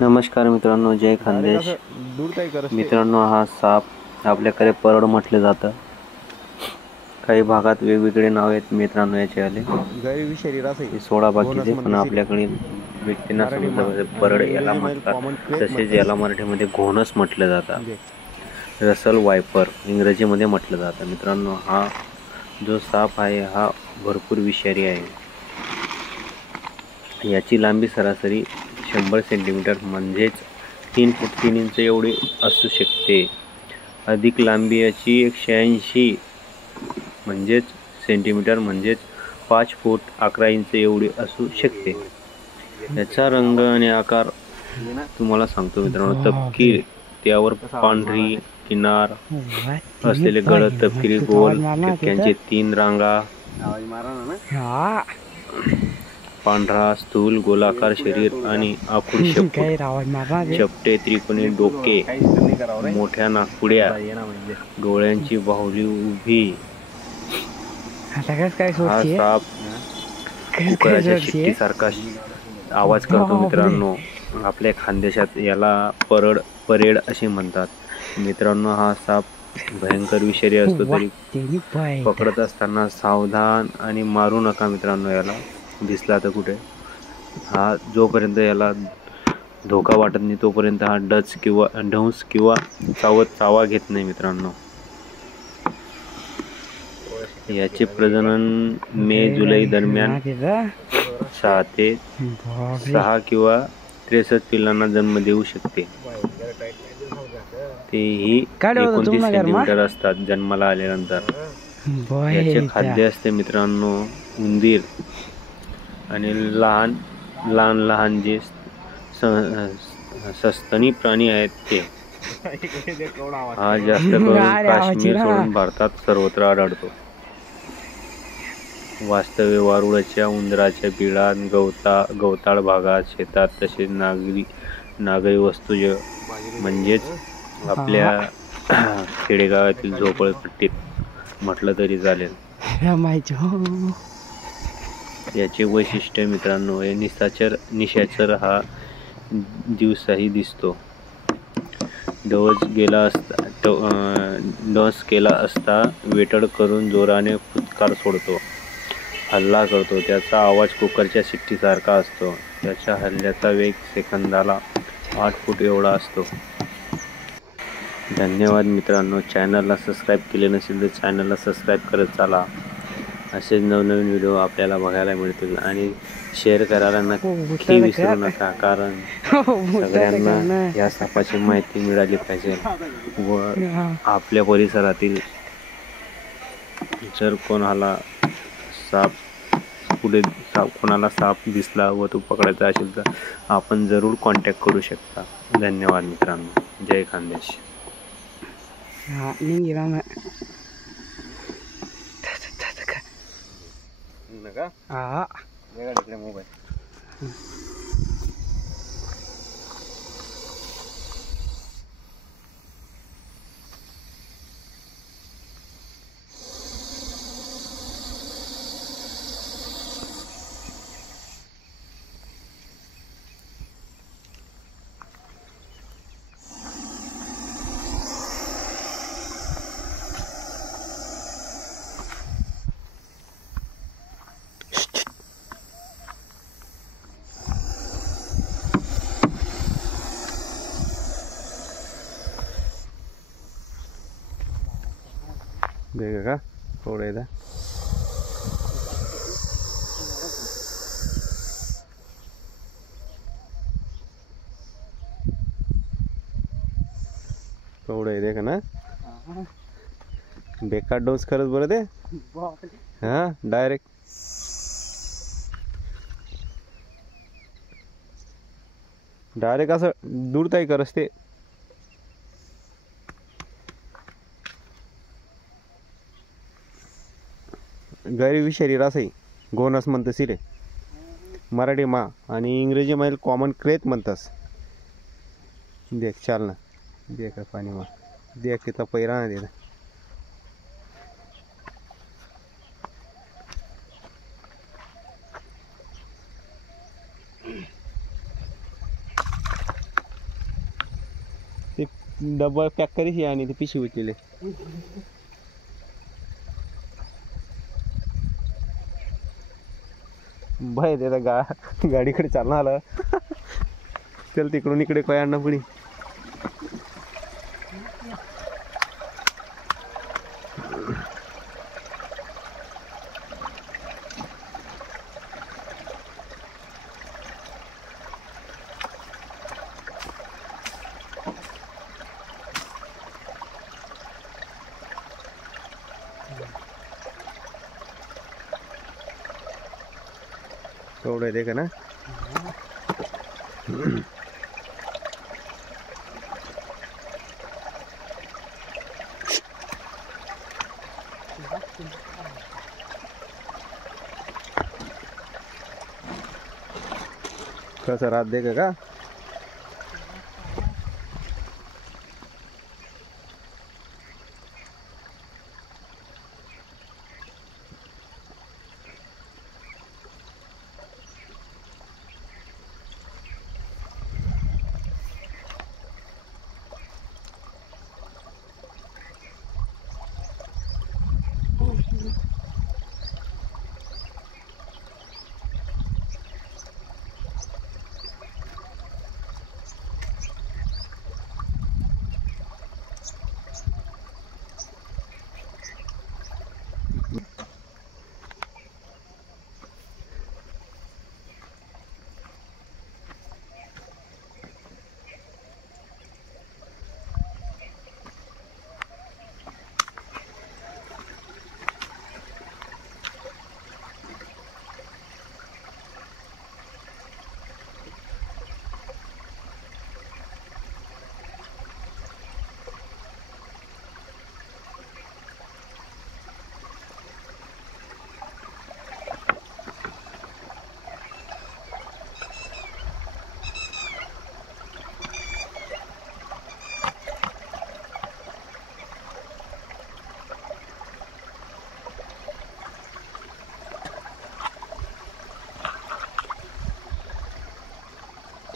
नमस्कार मित्रांनो, जय खानदेश. मित्रांनो, हा साप आपल्याकडे परड म्हटले जातं. काही भागात वेगवेगळे नाव आहेत मित्रांनो याचे आले. हे सोडा बाकीचे, पण आपल्याकडे व्यक्तींना समजलं परड याला म्हणतात. तसेच याला मराठीमध्ये घोणस म्हटलं जातं. रसल वायपर इंग्रजीमध्ये म्हटलं जातं. मित्रांनो, हा जो साप आहे हा भरपूर विषारी आहे. याची लांबी सरासरी 100 सेंटीमीटर म्हणजेच 3 फूट 3 इंच एवढी असू शकते. अधिक लांबी याची 180 म्हणजेच सेंटीमीटर म्हणजेच 5 फूट 11 इंच एवढी असू शकते. याचा रंग आणि आकार तुम्हाला सांगतो मित्रांनो. तपकीर, त्यावर पांढरी किनार असलेले गडद तपकिरी गोल ठिपक्यांचे 3 रांगा, पांढरा स्थूल गोलाकार शरीर आणि आखूड शेपूट, चपटे त्रिकोणी डोके, मोठ्या नाकपुड्या, डोळ्यांची बाहुली उभी. हा साप कुकराच्या शिट्टीसारखा आवाज करतो मित्रांनो. आपल्या खानदेशात याला परेड असे म्हणतात. मित्रांनो, हा साप भयंकर विषारी असतो, तरी पकडत असताना सावधान आणि मारू नका मित्रांनो. याला दिसला तर कुठे, हा जोपर्यंत याला धोका वाटत नाही तोपर्यंत हा डंस किंवा चावा घेत नाही मित्रांनो. याचे प्रजनन मे-जुलै दरम्यान 6 किंवा 63 पिल्लांना जन्म देऊ शकते. तेही 29 सेंटीमीटर असतात जन्माला आल्यानंतर. याचे खाद्य असते मित्रांनो उंदीर आणि लहान जे सस्तनी प्राणी आहेत ते. हा जास्त करून काश्मीर सोडून भारतात सर्वत्र आढळतो. वास्तव्य वारुळाच्या, उंदराच्या बिळात, गवताळ भागात, शेतात, तसेच नागरी वस्तुज म्हणजेच आपल्या खेडेगावातील झोपडपट्टीत म्हटलं तरी चालेल. याचे वैशिष्ट्य मित्रांनो, निशाचर हा दिवसाही दिसतो. डस केला असता वेटड करून जोराने फुटकार सोडतो, हल्ला करतो. त्याचा आवाज कुकरच्या शिट्टीसारखा असतो. त्याच्या हल्ल्याचा वेग सेकंदाला 8 फूट एवढा असतो. धन्यवाद मित्रांनो. चॅनलला सबस्क्राईब केले नसेल तर चॅनलला सबस्क्राईब करत चाला. असेच नवनवीन व्हिडिओ आपल्याला बघायला मिळतील. आणि शेअर करायला नक्की विसरू नका, कारण सगळ्यांना या सापाची माहिती मिळाली पाहिजे. व आपल्या परिसरातील जर कोणाला साप दिसला व तो पकडायचा असेल तर आपण जरूर कॉन्टॅक्ट करू शकता. धन्यवाद मित्रांनो. जय खानदेश. मोबाईल देखा का थोड़ा इधर थोड़ा है देखा ना. बेकार डोस करत बरं ते. हा डायरेक्ट असं दूरताई करस ते. गैर विषारी रासाई घोणस म्हणतस रे मराठी मा, आणि इंग्रजी मध्ये कॉमन क्रेत म्हणतस. देख चाल ना, देख पाणी मा, देख तिथं पैरा ना तिथं. ते डबल पॅक करीशी आणि ते पिशवी उचलेले भय ते गाडीकडे चालणार आलं चल तिकडून इकडे काय आणणं पुढे तेवढं आहे का ना कसं रात दे का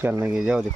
चल ना घे जाऊ दे